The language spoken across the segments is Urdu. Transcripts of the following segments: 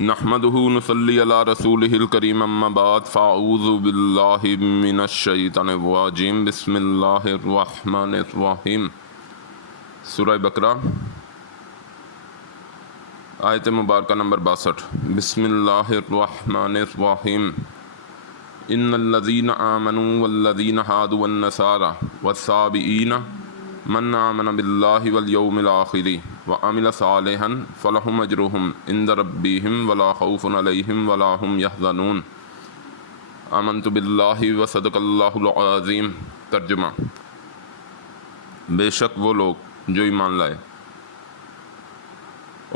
نحمدہ نصلی علی رسولہ الکریم اما بعد فاعوذ باللہ من الشیطان الرجیم بسم اللہ الرحمن الرحیم۔ سورہ بقرہ آیت مبارکہ نمبر 62۔ بسم اللہ الرحمن الرحیم۔ ان الذین آمنوا والذین ہادوا والنصارى والصابئین من آمن باللہ والیوم الآخر وعمل صالحا فلہم اجرہم عند ربہم ولا خوف علیہم ولا ہم یحزنون۔ آمنت باللہ وصدق اللہ العظیم۔ ترجمہ: بے شک وہ لوگ جو ایمان لائے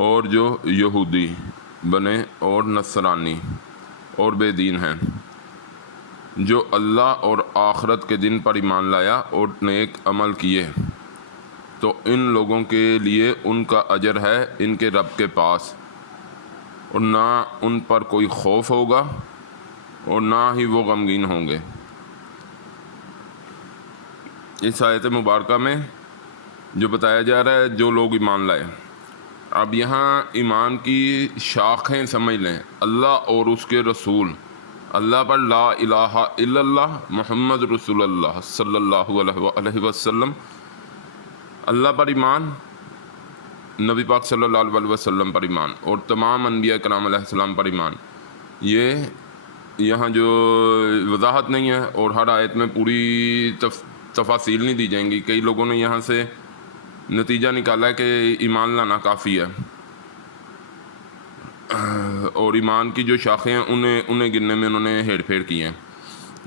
اور جو یہودی بنے اور نصرانی اور بے دین ہیں، جو اللہ اور آخرت کے دن پر ایمان لایا اور نیک عمل کیے، تو ان لوگوں کے لیے ان کا اجر ہے ان کے رب کے پاس، اور نہ ان پر کوئی خوف ہوگا اور نہ ہی وہ غمگین ہوں گے۔ اس آیت مبارکہ میں جو بتایا جا رہا ہے جو لوگ ایمان لائے، اب یہاں ایمان کی شاخیں سمجھ لیں۔ اللہ اور اس کے رسول، اللہ پر لا الہ الا اللہ محمد رسول اللہ صلی اللہ علیہ وسلم، اللہ پر ایمان، نبی پاک صلی اللہ علیہ وسلم پر ایمان، اور تمام انبیاء کرام علیہ السلام پر ایمان۔ یہ یہاں جو وضاحت نہیں ہے، اور ہر آیت میں پوری تفاصیل نہیں دی جائیں گی۔ کئی لوگوں نے یہاں سے نتیجہ نکالا ہے کہ ایمان لانا کافی ہے، اور ایمان کی جو شاخیں ہیں انہیں گننے میں انہوں نے ہیر پھیر کی ہیں،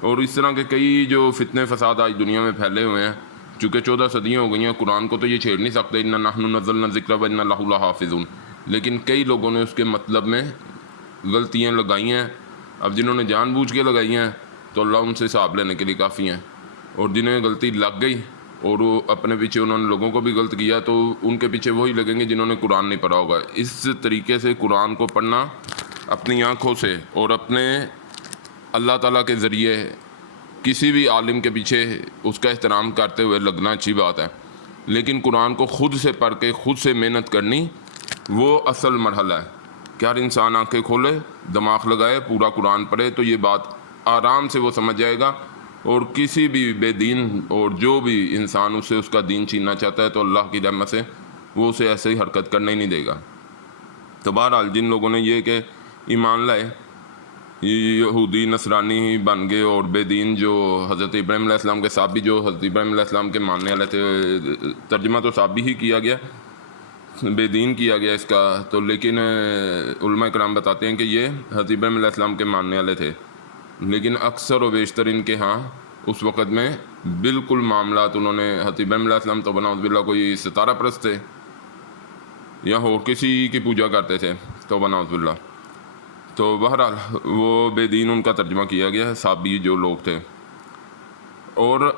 اور اس طرح کے کئی جو فتنے فساد آج دنیا میں پھیلے ہوئے ہیں۔ چونکہ 14 صدیاں ہو گئی ہیں، قرآن کو تو یہ چھیڑ نہیں سکتے، اِنَّا نَحْنُ نَزَّلْنَا الذِّكْرَ وَإِنَّا لَهُ لَحَافِظُونَ، لیکن کئی لوگوں نے اس کے مطلب میں غلطیاں لگائی ہیں۔ اب جنہوں نے جان بوجھ کے لگائی ہیں تو اللہ ان سے حساب لینے کے لیے کافی ہیں، اور جنہیں غلطی لگ گئی اور وہ اپنے پیچھے انہوں نے لوگوں کو بھی غلط کیا تو ان کے پیچھے وہی لگیں گے جنہوں نے قرآن نہیں پڑھا ہوگا۔ اس طریقے سے قرآن کو پڑھنا اپنی آنکھوں سے اور اپنے اللہ تعالیٰ کے ذریعے کسی بھی عالم کے پیچھے اس کا احترام کرتے ہوئے لگنا اچھی بات ہے، لیکن قرآن کو خود سے پڑھ کے خود سے محنت کرنی وہ اصل مرحلہ ہے کہ ہر انسان آنکھیں کھولے، دماغ لگائے، پورا قرآن پڑھے، تو یہ بات آرام سے وہ سمجھ جائے گا، اور کسی بھی بے دین اور جو بھی انسان اسے اس کا دین چھیننا چاہتا ہے تو اللہ کی رحمت سے وہ اسے ایسے ہی حرکت کرنے ہی نہیں دے گا۔ تو بہرحال جن لوگوں نے یہ کہ ایمان لائے، یہودی نصرانی بن گئے اور بے دین، جو حضرت ابراہیم علیہ السلام کے صحابی جو حضرت ابراہیم علیہ السلام کے ماننے والے تھے، ترجمہ تو صحابی ہی کیا گیا، بے دین کیا گیا اس کا، تو لیکن علماء کرام بتاتے ہیں کہ یہ حضرت ابراہیم علیہ السلام کے ماننے والے تھے، لیکن اکثر و بیشتر ان کے ہاں اس وقت میں بالکل معاملات، انہوں نے حضرت ابراہیم علیہ السلام تو بناؤذ باللہ کوئی ستارہ پرست تھے یا اور کسی کی پوجا کرتے تھے، تو بناؤذ باللہ، تو بہرحال وہ بے دین ان کا ترجمہ کیا گیا ہے، صحابی جو لوگ تھے۔ اور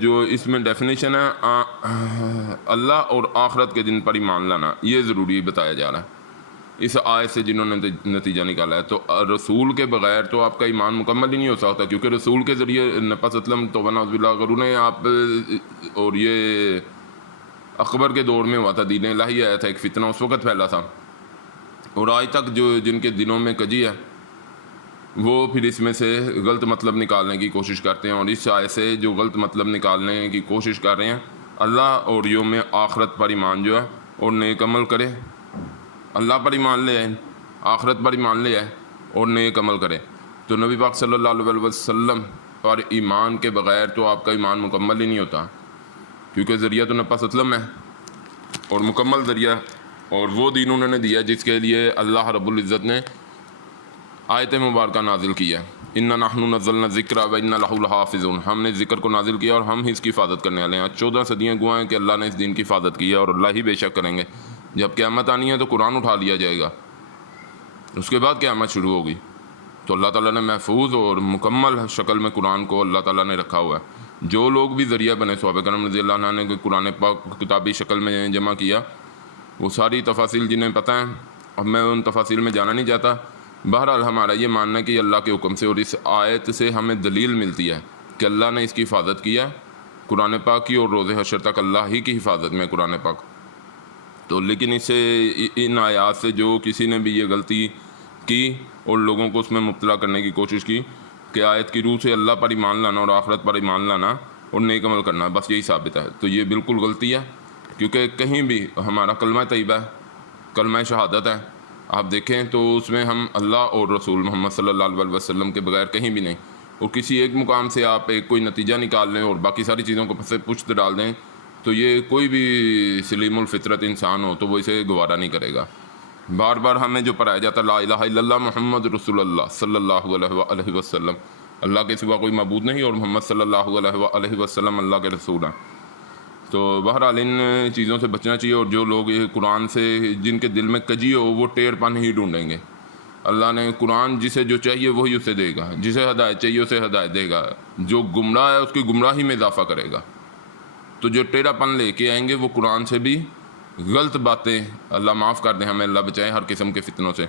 جو اس میں ڈیفینیشن ہے اللہ اور آخرت کے دن پر ایمان لانا، یہ ضروری بتایا جا رہا ہے اس آیت سے جنہوں نے نتیجہ نکالا ہے۔ تو رسول کے بغیر تو آپ کا ایمان مکمل ہی نہیں ہو سکتا، کیونکہ رسول کے ذریعے نبی صلی اللہ علیہ وسلم تو بناؤذ باللہ اگر انہیں آپ، اور یہ اکبر کے دور میں ہوا تھا، دین الہی آیا تھا، ایک فتنہ اس وقت پھیلا تھا، اور آج تک جو جن کے دنوں میں کجی ہے وہ پھر اس میں سے غلط مطلب نکالنے کی کوشش کرتے ہیں، اور اس آیت سے جو غلط مطلب نکالنے کی کوشش کر رہے ہیں، اللہ اور یوم آخرت پر ایمان جو ہے اور نیک عمل کرے، اللہ پر ایمان لے آئے، آخرت پر ایمان لے آئے اور نیک عمل کرے، تو نبی پاک صلی اللہ علیہ وسلم پر ایمان کے بغیر تو آپ کا ایمان مکمل ہی نہیں ہوتا، کیونکہ ذریعہ تو نبی صلی اللہ علیہ وسلم ہے اور مکمل ذریعہ، اور وہ دین انہوں نے دیا جس کے لیے اللہ رب العزت نے آیت مبارکہ نازل کیا۔ اِنَّا نَحْنُ نَزَّلْنَا الذِّكْرَ وَإِنَّا لَهُ لَحَافِظُونَ، ہم نے ذکر کو نازل کیا اور ہم ہی اس کی حفاظت کرنے والے ہیں۔ 14 صدیاں گواہ ہیں کہ اللہ نے اس دین کی حفاظت کی ہے، اور اللہ ہی بے شک کریں گے۔ جب قیامت آنی ہے تو قرآن اٹھا لیا جائے گا، اس کے بعد قیامت شروع ہوگی، تو اللہ تعالیٰ نے محفوظ اور مکمل شکل میں قرآن کو اللہ تعالیٰ نے رکھا ہوا ہے۔ جو لوگ بھی ذریعہ بنے، صحابہ کرام رضی اللہ عنہ نے قرآن پاک کتابی شکل میں جمع کیا، وہ ساری تفاصیل جنہیں پتہ ہیں، اب میں ان تفاصیل میں جانا نہیں چاہتا۔ بہرحال ہمارا یہ ماننا ہے کہ اللہ کے حکم سے، اور اس آیت سے ہمیں دلیل ملتی ہے کہ اللہ نے اس کی حفاظت کیا قرآن پاک کی، اور روز حشر تک اللہ ہی کی حفاظت میں قرآن پاک۔ تو لیکن اس سے ان آیات سے جو کسی نے بھی یہ غلطی کی اور لوگوں کو اس میں مبتلا کرنے کی کوشش کی کہ آیت کی روح سے اللہ پر ایمان لانا اور آخرت پر ایمان لانا اور نیک عمل کرنا بس یہی ثابت ہے. تو یہ بالکل غلطی ہے، کیونکہ کہیں بھی ہمارا کلمہ طیبہ ہے، کلمہ شہادت ہے، آپ دیکھیں تو اس میں ہم اللہ اور رسول محمد صلی اللہ علیہ وسلم کے بغیر کہیں بھی نہیں. اور کسی ایک مقام سے آپ ایک کوئی نتیجہ نکال لیں اور باقی ساری چیزوں کو پس پشت ڈال دیں تو یہ کوئی بھی سلیم الفطرت انسان ہو تو وہ اسے گوارا نہیں کرے گا. بار بار ہمیں جو پڑھایا جاتا ہے لا الہ الا اللہ محمد رسول اللہ صلی اللہ علیہ وسلم، اللہ کے سوا کوئی معبود نہیں اور محمد صلی اللہ علیہ وسلم اللہ کے رسول ہیں. تو بہرحال ان چیزوں سے بچنا چاہیے. اور جو لوگ یہ قرآن سے جن کے دل میں کجی ہو وہ ٹیڑھ پن ہی ڈھونڈیں گے. اللہ نے قرآن جسے جو چاہیے وہی اسے دے گا، جسے ہدایت چاہیے اسے ہدایت دے گا، جو گمراہ ہے اس کی گمراہی میں اضافہ کرے گا. تو جو ٹیڑھا پن لے کے آئیں گے وہ قرآن سے بھی غلط باتیں، اللہ معاف کر دیں ہمیں، اللہ بچائے ہر قسم کے فتنوں سے.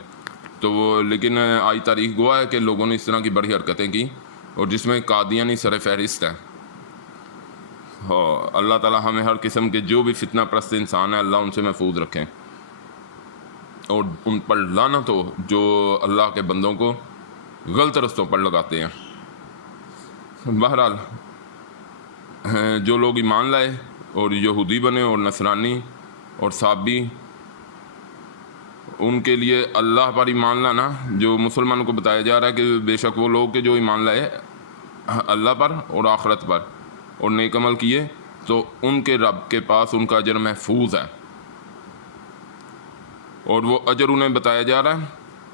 تو وہ لیکن آئی تاریخ گواہ ہے کہ لوگوں نے اس طرح کی بڑی حرکتیں کی اور جس میں قادیانی سر فہرست ہے. اللہ تعالیٰ ہمیں ہر قسم کے جو بھی فتنہ پرست انسان ہیں اللہ ان سے محفوظ رکھیں اور ان پر لعنت ہو جو اللہ کے بندوں کو غلط رستوں پر لگاتے ہیں. بہرحال جو لوگ ایمان لائے اور یہودی بنے اور نصرانی اور صابی، ان کے لیے اللہ پر ایمان لانا جو مسلمانوں کو بتایا جا رہا ہے کہ بے شک وہ لوگ کہ جو ایمان لائے اللہ پر اور آخرت پر اور نیک عمل کیے تو ان کے رب کے پاس ان کا اجر محفوظ ہے. اور وہ اجر انہیں بتایا جا رہا ہے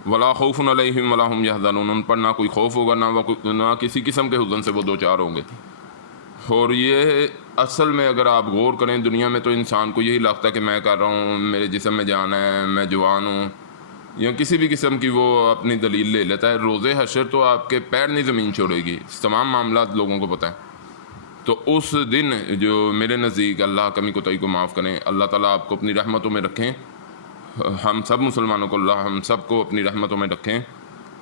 ولا خوف علیہم ولا هم یحزنون، ان پر نہ کوئی خوف ہوگا نہ کسی قسم کے حزن سے وہ دوچار ہوں گے. اور یہ اصل میں اگر آپ غور کریں دنیا میں تو انسان کو یہی لگتا ہے کہ میں کر رہا ہوں، میرے جسم میں جان ہے، میں جوان ہوں، یا کسی بھی قسم کی وہ اپنی دلیل لے لیتا ہے. روز حشر تو آپ کے پیر نہیں زمین چھوڑے گی، تمام معاملات لوگوں کو پتہ ہے. تو اس دن جو میرے نزدیک اللہ کمی کوتاہی کو معاف کریں، اللہ تعالیٰ آپ کو اپنی رحمتوں میں رکھیں، ہم سب مسلمانوں کو اللہ ہم سب کو اپنی رحمتوں میں رکھیں.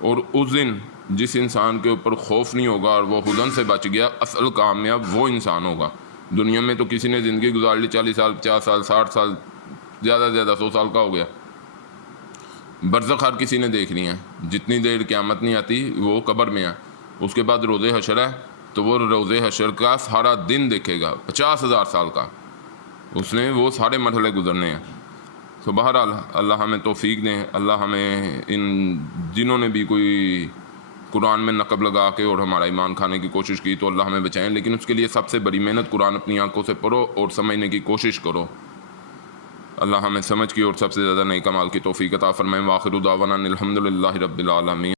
اور اس دن جس انسان کے اوپر خوف نہیں ہوگا اور وہ حزن سے بچ گیا، اصل کامیاب وہ انسان ہوگا. دنیا میں تو کسی نے زندگی گزار لی 40 سال 50 سال 60 سال، زیادہ سے زیادہ 100 سال کا ہو گیا. برزخ ہر کسی نے دیکھ لی ہیں، جتنی دیر قیامت نہیں آتی وہ قبر میں ہے. اس کے بعد روز حشر ہے تو وہ روز حشر کا سارا دن دیکھے گا، 50,000 سال کا اس نے وہ سارے مرحلے گزرنے ہیں. تو بہرحال اللہ ہمیں توفیق دیں، اللہ ہمیں ان جنہوں نے بھی کوئی قرآن میں نقب لگا کے اور ہمارا ایمان کھانے کی کوشش کی تو اللہ ہمیں بچائیں. لیکن اس کے لیے سب سے بڑی محنت قرآن اپنی آنکھوں سے پڑھو اور سمجھنے کی کوشش کرو. اللہ ہمیں سمجھ کی اور سب سے زیادہ نئے کمال کی توفیق عطا فرمائیں. وآخر دعوانا الحمد للہ رب العالمین.